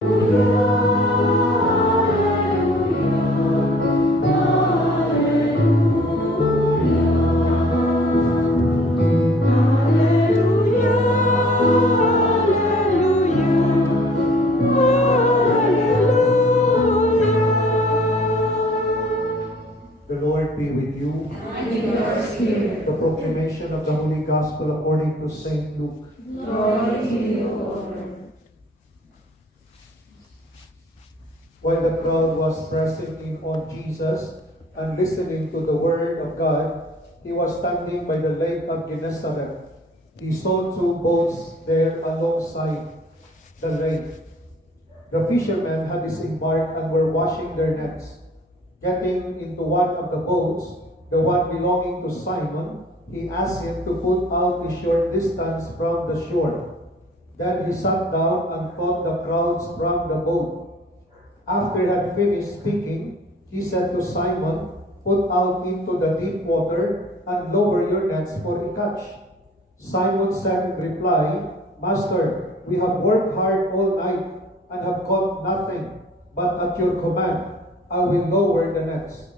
Proclamation of the Holy Gospel according to St. Luke. Glory to you, Lord. While the crowd was pressing in on Jesus and listening to the word of God, he was standing by the lake of Gennesaret. He saw two boats there alongside the lake. The fishermen had disembarked and were washing their nets. Getting into one of the boats, the one belonging to Simon, he asked him to put out a short distance from the shore. Then he sat down and taught the crowds from the boat. After he had finished speaking, he said to Simon, "Put out into the deep water and lower your nets for a catch." Simon said in reply, "Master, we have worked hard all night and have caught nothing, but at your command I will lower the nets."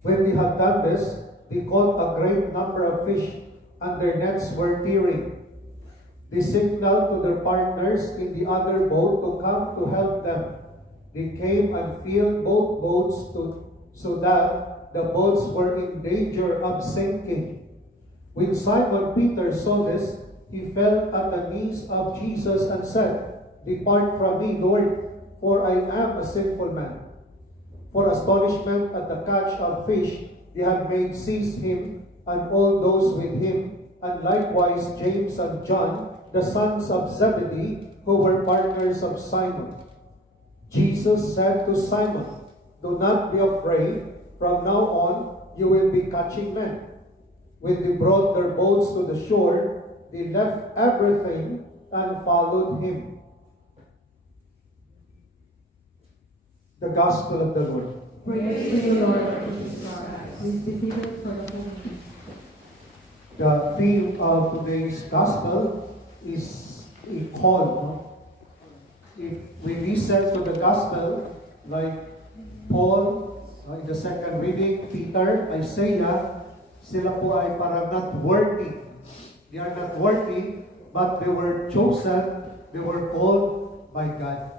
When they had done this, they caught a great number of fish, and their nets were tearing. They signaled to their partners in the other boat to come to help them. They came and filled both boats so that the boats were in danger of sinking. When Simon Peter saw this, he fell at the knees of Jesus and said, "Depart from me, Lord, for I am a sinful man." For astonishment at the catch of fish they had made seize him and all those with him, and likewise James and John, the sons of Zebedee, who were partners of Simon. Jesus said to Simon, "Do not be afraid. From now on you will be catching men." When they brought their boats to the shore, they left everything and followed him. The Gospel of the Lord. Praise to you, Lord Jesus Christ. Please be seated for the moment. The theme of today's Gospel is a call. If we listen to the Gospel, like Paul, in the second reading, Peter, Isaiah, sila po ay parang not worthy. They are not worthy, but they were chosen, they were called by God.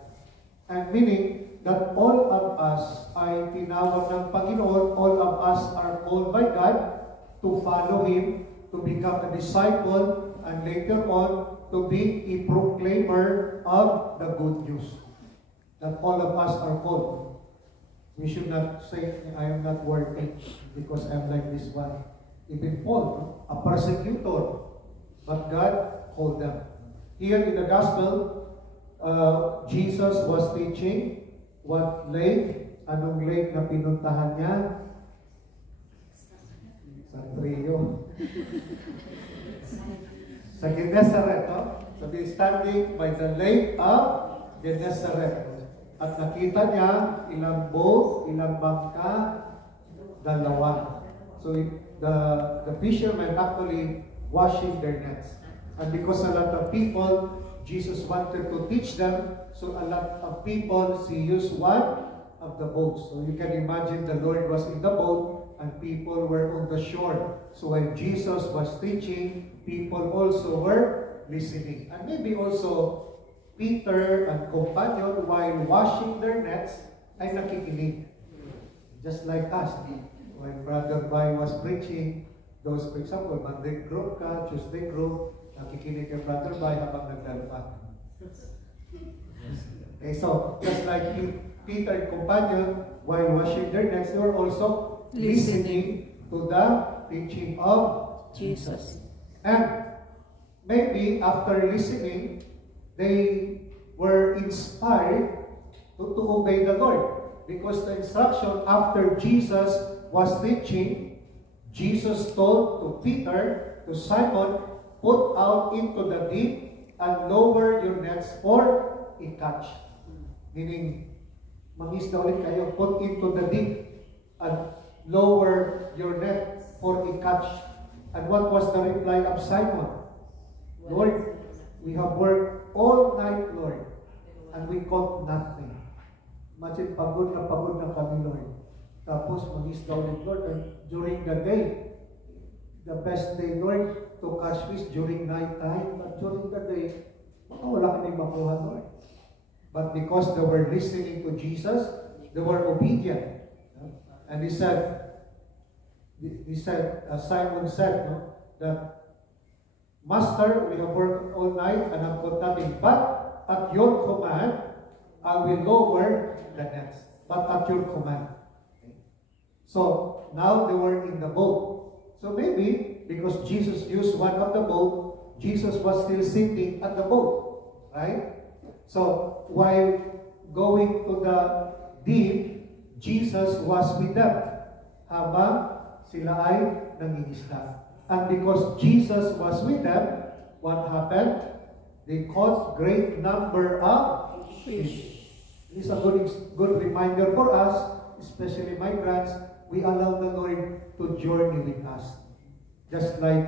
And meaning, that all of us ay tinawag ng Panginoon, all of us are called by God to follow Him, to become a disciple, and later on, to be a proclaimer of the good news. That all of us are called. We should not say, "I am not worthy because I am like this one." Even Paul, a persecutor, but God called them. Here in the Gospel, Jesus was teaching. What lake? Anong lake na pinuntahan niya? San Rio. Sa Gennesaret, no? So he's standing by the lake of Gennesaret. At nakita niya ilang boat, ilang bangka, dalawa. So the fishermen actually washing their nets. And because a lot of people, Jesus wanted to teach them, so a lot of people, he used one of the boats. So you can imagine the Lord was in the boat and people were on the shore. So when Jesus was teaching, people also were listening. And maybe also Peter and companion, while washing their nets, ay nakikinig. Just like us. When Brother Bai was preaching, those, for example, Monday group ka, Tuesday group, nakikinig kay Brother Bai habang naglalakad. Okay, so, just like Peter and companion, while washing their nets, they were also listening to the teaching of Jesus. And maybe after listening, they were inspired to obey the Lord. Because the instruction after Jesus was teaching, Jesus told to Peter, to Simon, "Put out into the deep and lower your nets for a catch." Meaning, mangisda ulit kayo, put into the deep and lower your net for a catch. And what was the reply of Simon? "Lord, we have worked all night, Lord, and we caught nothing. Imagine, pagod na kami, Lord. Tapos, mag-isdaw ulit, Lord. And during the day, the best day, Lord, to catch fish during night time. But during the day, wala kami makuha, Lord. But because they were listening to Jesus, they were obedient. And he said, Simon said, no, that, Master, we have worked all night and have got nothing. But at your command, I will lower the nets. But at your command. Okay. So now they were in the boat. So maybe because Jesus used one of the boat, Jesus was still sitting at the boat. Right? So while going to the deep, Jesus was with them. Habang sila ay nangingisda. And because Jesus was with them, what happened? They caught great number of fish. This is a good reminder for us, especially migrants. We allow the Lord to journey with us. Just like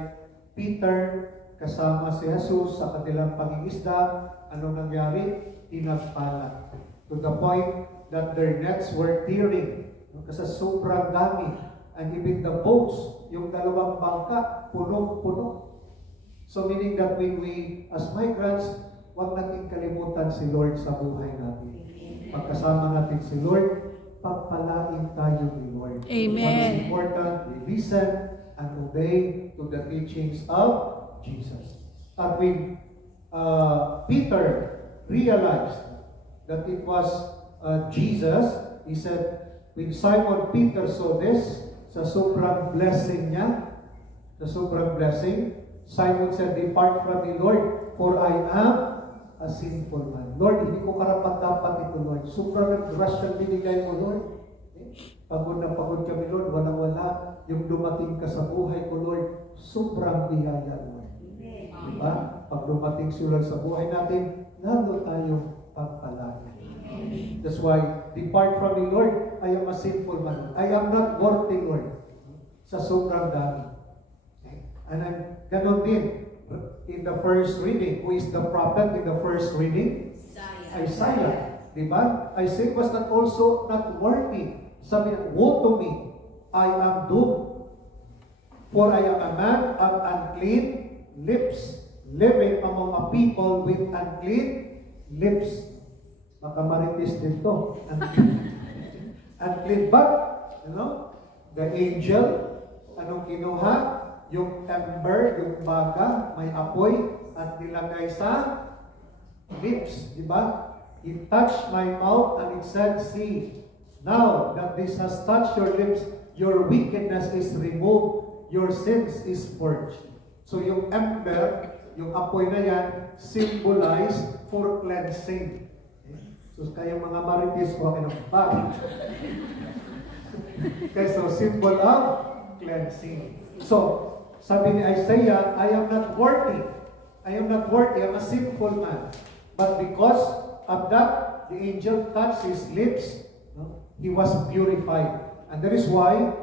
Peter, kasama si Jesus sa kanilang pangingisda, ano nangyari? Inagpala. To the point that their nets were tearing. Kasi sobrang dami. And even the boats, yung dalawang bangka, puno-puno. So meaning that when we, as migrants, huwag natin kalimutan si Lord sa buhay natin. Pagkasama natin si Lord, pagpalain tayo ni Lord. Amen. What is important, we listen and obey to the teachings of Jesus. And when Peter realized that it was Jesus, he said, when Simon Peter saw this, sa sobrang blessing niya, Simon said, "Depart from me, Lord, for I am a sinful man." Lord, hindi ko karapat-dapat ito, Lord. Sobrang nag-rush ang binigay mo, Lord. Pagod na pagod kami, Lord. Walang-wala. Yung dumating ka sa buhay ko, Lord, sobrang biyaya, Lord. Diba? Pag dumating si Lord sa buhay natin, lalo tayong pagpalain. That's why, depart from me, Lord. I am a sinful man. I am not worthy, Lord. Sa sobrang dami. And then, ganon din. In the first reading, who is the prophet in the first reading? Isaiah. Diba? Isaiah was not also not worthy. Sabi niya, "Woe to me, I am doomed. For I am a man of unclean lips, living among a people with unclean lips." Makamaritis din to. Unclean. But, the angel, anong kinuha? Yung ember, yung baga, may apoy, at nilagay sa lips. Diba? It touched my mouth and it said, "See, now that this has touched your lips, your wickedness is removed, your sins is purged." So yung ember, yung apoy na yan, symbolize for cleansing. So kaya mga marites, huwag ng bag. Okay, so symbol of cleansing. So, sabi ni Isaiah, I am not worthy. I am not worthy. I am a sinful man. But because of that, the angel touched his lips. He was purified. And that is why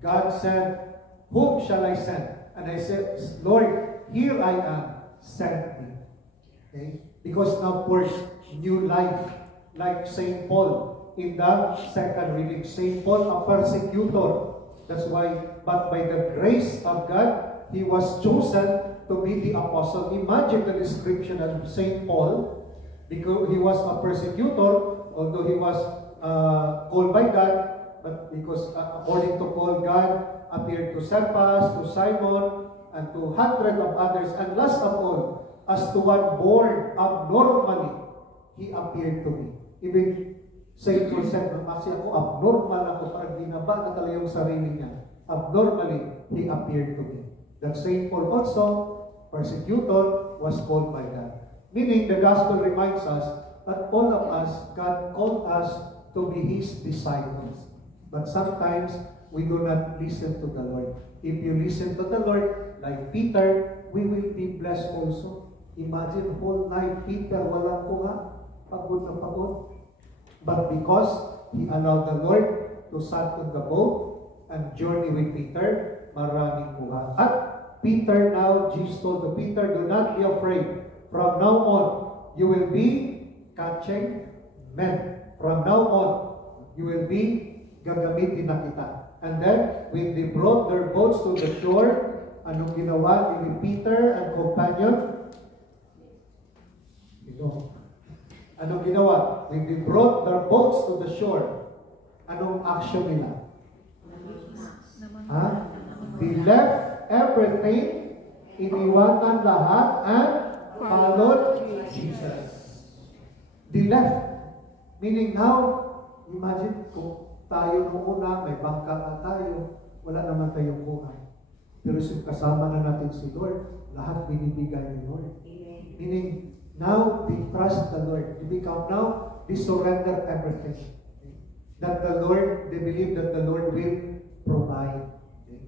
God said, "Whom shall I send?" And I said, "Lord, here I am. Send me." Okay? Because now for new life, like St. Paul in the second reading. St. Paul, a persecutor. That's why, but by the grace of God, he was chosen to be the apostle. Imagine the description of St. Paul, because he was a persecutor, although he was called by God, but because according to Paul, God appeared to Cephas, to Simon, and to hundreds of others, and last of all, as to one born abnormally, he appeared to me. Even St. Paul said, "Kasi ako abnormal ako, parang binaba na talaga yung sarili niya. Abnormally, he appeared to me." That St. Paul also, persecutor, was called by God. Meaning, the gospel reminds us that all of us, God called us to be His disciples. But sometimes, we do not listen to the Lord. If you listen to the Lord, like Peter, we will be blessed also. Imagine, whole night, Peter, walang kuha, pagod na pagod. But because he allowed the Lord to sat on the boat and journey with Peter, maraming kuha. At Peter now, Jesus told to Peter, "Do not be afraid. From now on, you will be catching men. From now on, you will be gagamitin na kita. And then, when they brought their boats to the shore, anong ginawa ni Peter and companion? Anong ginawa? When they brought their boats to the shore, anong action nila? They left everything, iniwanan lahat, and followed Jesus. They left. Meaning now, imagine kung tayo noong una, may bangka na tayo, wala naman tayong kuha. Pero kasama na natin si Lord, lahat binibigay ni Lord. Meaning, now they trust the Lord. They become now, they surrender everything. That the Lord, they believe that the Lord will provide.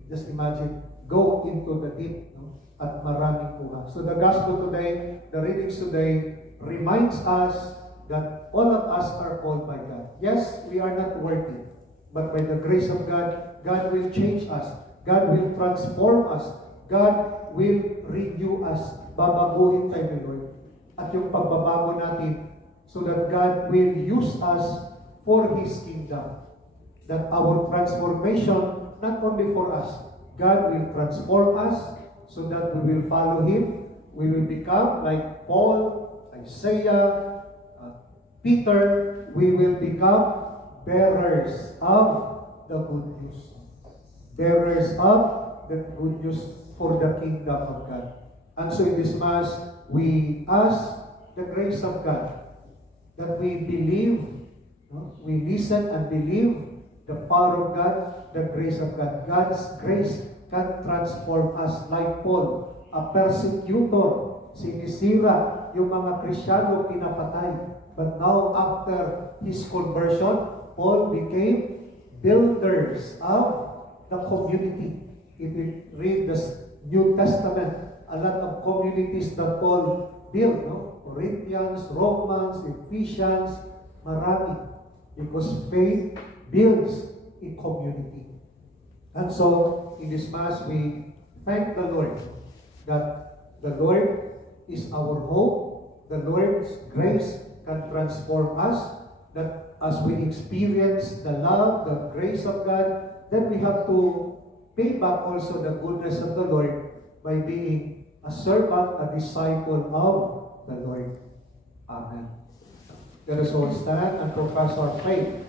Just imagine, go into the deep, at maraming kuha. So the gospel today, the readings today, reminds us that all of us are called by God. Yes, we are not worthy, but by the grace of God, God will change us. God will transform us. God will renew us. Babaguhin tayo ni Lord. At yung pagbabago natin, so that God will use us for His kingdom. That our transformation, not only for us, God will transform us so that we will follow Him. We will become like Paul, Isaiah, Peter. We will become bearers of the good news. Bearers of the good news for the kingdom of God. And so in this Mass, we ask the grace of God that we believe, we listen and believe the power of God, the grace of God. God's grace can transform us like Paul, a persecutor, sinisira yung mga Kristiyano, pinapatay. But now, after his conversion, Paul became builders of the community. If you read the New Testament, a lot of communities that Paul built, Corinthians, Romans, Ephesians, marami. Because faith builds a community. And so, in this Mass, we thank the Lord that the Lord is our hope. The Lord's grace can transform us, that as we experience the love, the grace of God, then we have to pay back also the goodness of the Lord by being a servant, a disciple of the Lord. Amen. Let us all stand and profess our faith.